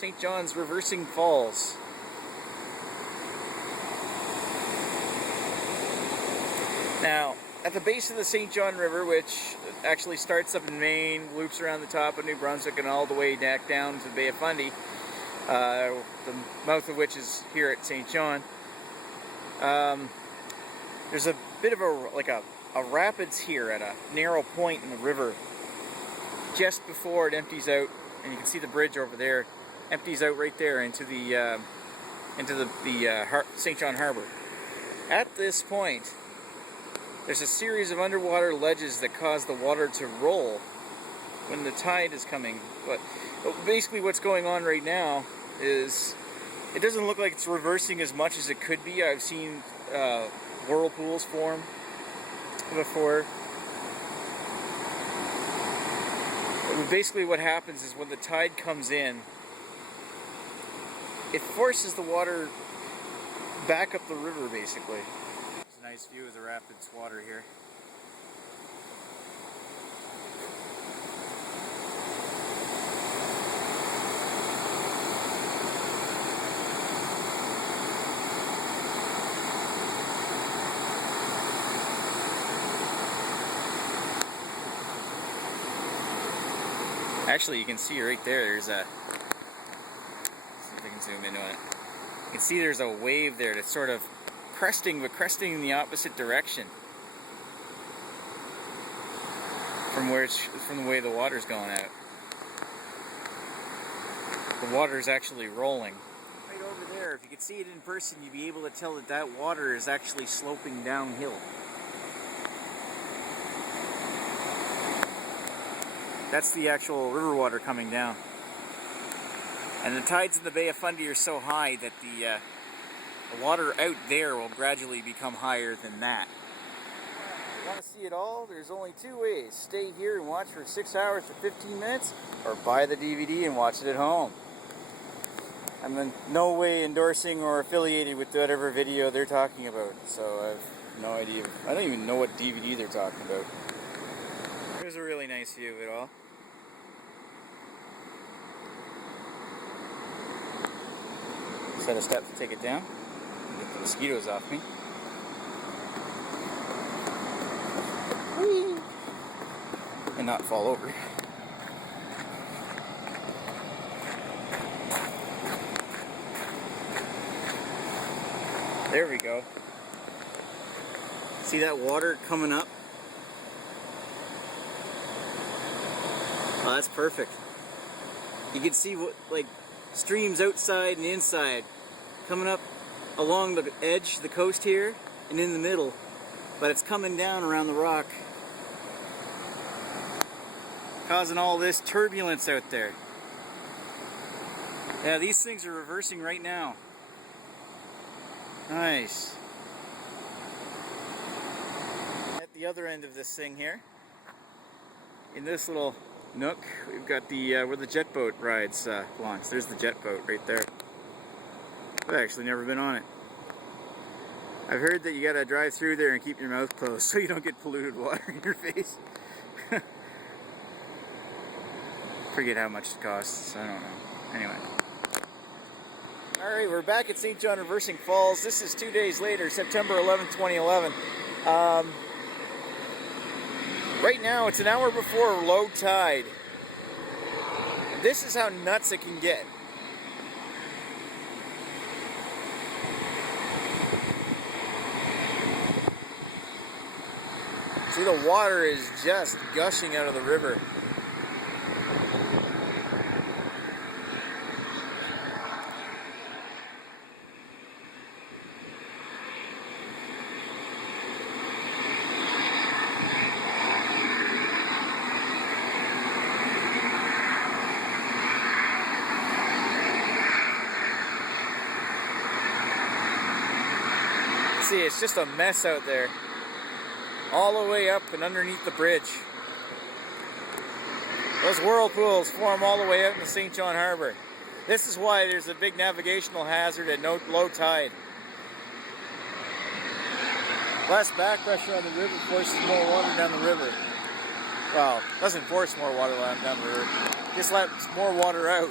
St. John's Reversing Falls. Now, at the base of the St. John River, which actually starts up in Maine, loops around the top of New Brunswick and all the way back down to the Bay of Fundy, the mouth of which is here at St. John, there's a bit of a rapids here at a narrow point in the river just before it empties out, and you can see the bridge over there, empties out right there into the St. John Harbor. At this point, there's a series of underwater ledges that cause the water to roll when the tide is coming. But basically what's going on right now is it doesn't look like it's reversing as much as it could be. I've seen whirlpools form before. But basically what happens is when the tide comes in, it forces the water back up the river, basically. It's a nice view of the rapids water here. Actually, you can see right there, there's a, let's see if I can zoom in on it. You can see there's a wave there that's sort of cresting, but cresting in the opposite direction from the way the water's going out. The water's actually rolling. Right over there, if you could see it in person, you'd be able to tell that that water is actually sloping downhill. That's the actual river water coming down. And the tides in the Bay of Fundy are so high that the water out there will gradually become higher than that. If you want to see it all, there's only two ways. Stay here and watch for 6 hours to 15 minutes, or buy the DVD and watch it at home. I'm in no way endorsing or affiliated with whatever video they're talking about, so I have no idea. I don't even know what DVD they're talking about. Here's a really nice view of it all. Set a step to take it down. Get the mosquitoes off me. Whee! And not fall over. There we go. See that water coming up? Oh, that's perfect. You can see what, like, streams outside and inside coming up along the edge, the coast here, and in the middle, but it's coming down around the rock, causing all this turbulence out there. Yeah, these things are reversing right now. Nice. At the other end of this thing here, in this little nook, we've got the where the jet boat rides launch. There's the jet boat right there. I've actually never been on it. I've heard that you gotta drive through there and keep your mouth closed so you don't get polluted water in your face. Forget how much it costs, I don't know. Anyway. Alright, we're back at St. John Reversing Falls. This is 2 days later, September 11th, 2011. Right now, it's an hour before low tide. This is how nuts it can get. See, the water is just gushing out of the river. See, it's just a mess out there. All the way up and underneath the bridge. Those whirlpools form all the way out in the St. John Harbor. This is why there's a big navigational hazard at low tide. Less back pressure on the river forces more water down the river. Well, doesn't force more water down the river. Just lets more water out.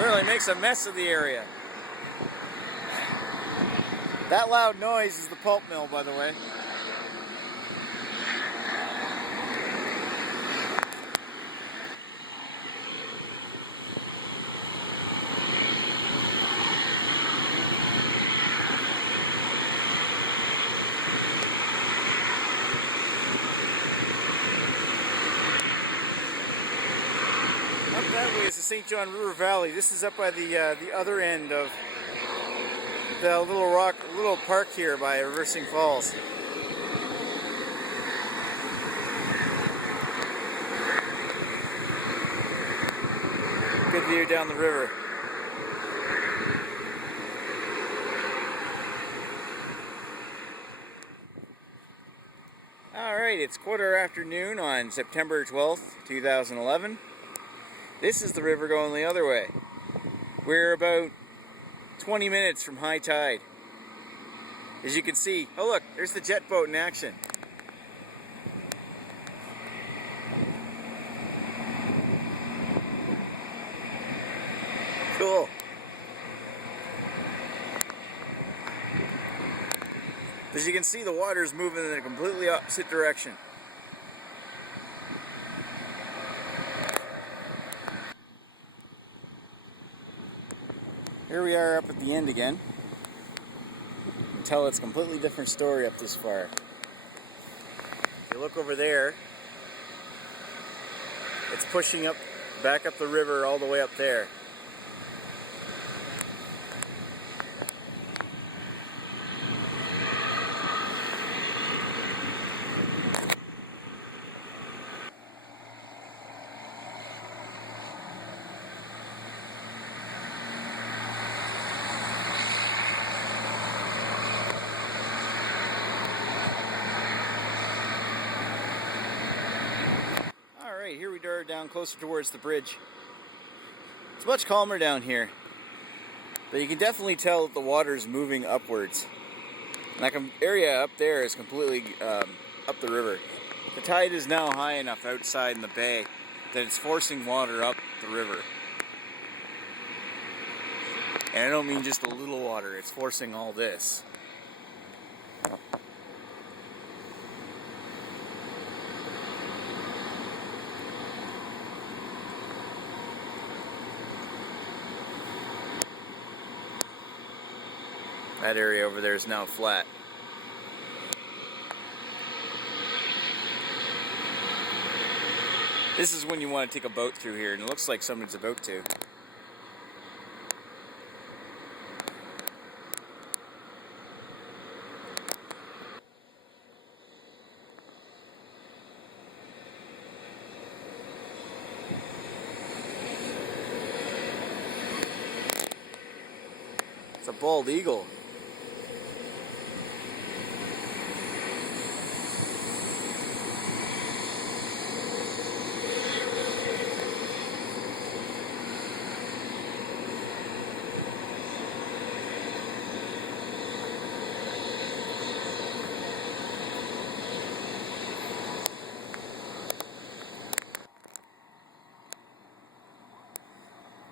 Certainly makes a mess of the area. That loud noise is the pulp mill, by the way. Up that way is the St. John River Valley. This is up by the other end of the little park here by Reversing Falls. Good view down the river. Alright, it's quarter after noon on September 12th, 2011. This is the river going the other way. We're about 20 minutes from high tide. As you can see, oh look, there's the jet boat in action. Cool. As you can see, the water is moving in a completely opposite direction. Here we are up at the end again. You can tell it's a completely different story up this far. If you look over there, it's pushing up, back up the river all the way up there. Here we are down closer towards the bridge. It's much calmer down here, but you can definitely tell that the water is moving upwards. And that area up there is completely up the river. The tide is now high enough outside in the bay that it's forcing water up the river. And I don't mean just a little water, it's forcing all this. That area over there is now flat. This is when you want to take a boat through here, and it looks like someone's about to. It's a bald eagle.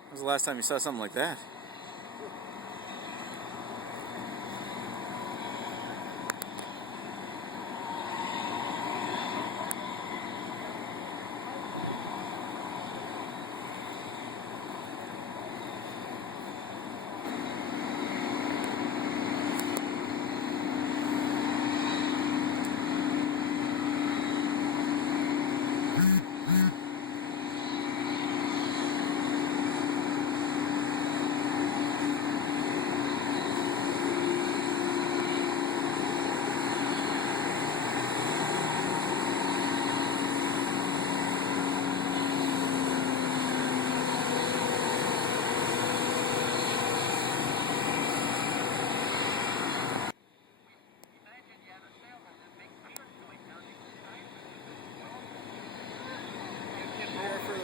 When was the last time you saw something like that?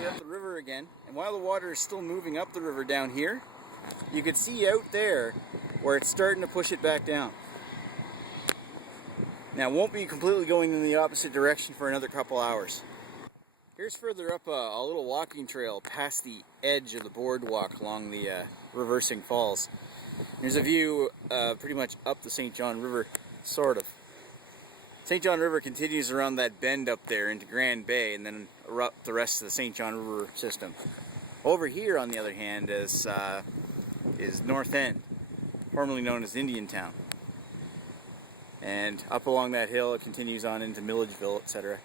Up the river again, and while the water is still moving up the river down here, you can see out there where it's starting to push it back down. Now it won't be completely going in the opposite direction for another couple hours. Here's further up a little walking trail past the edge of the boardwalk along the reversing falls. There's a view pretty much up the St. John River, sort of. St. John River continues around that bend up there into Grand Bay and then up the rest of the St. John River system. Over here, on the other hand, is North End, formerly known as Indiantown. And up along that hill it continues on into Milledgeville, etc.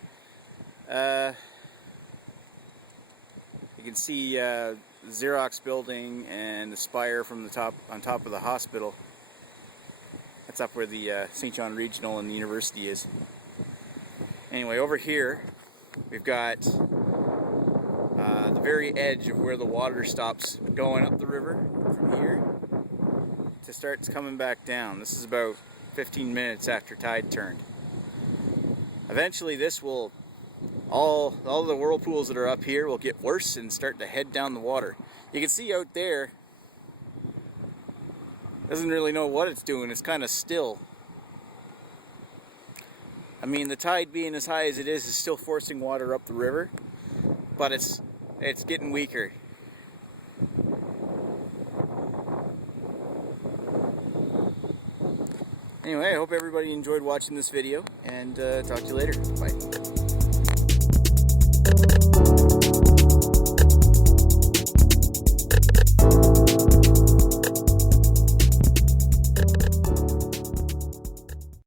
You can see the Xerox building and the spire from the top, on top of the hospital. That's up where the St. John Regional and the university is. Anyway, over here we've got the very edge of where the water stops going up the river from here to starts coming back down. This is about 15 minutes after tide turned. Eventually this will, all the whirlpools that are up here will get worse and start to head down the water. You can see out there, doesn't really know what it's doing, it's kind of still. I mean, the tide being as high as it is still forcing water up the river, but it's getting weaker. Anyway, I hope everybody enjoyed watching this video, and talk to you later. Bye.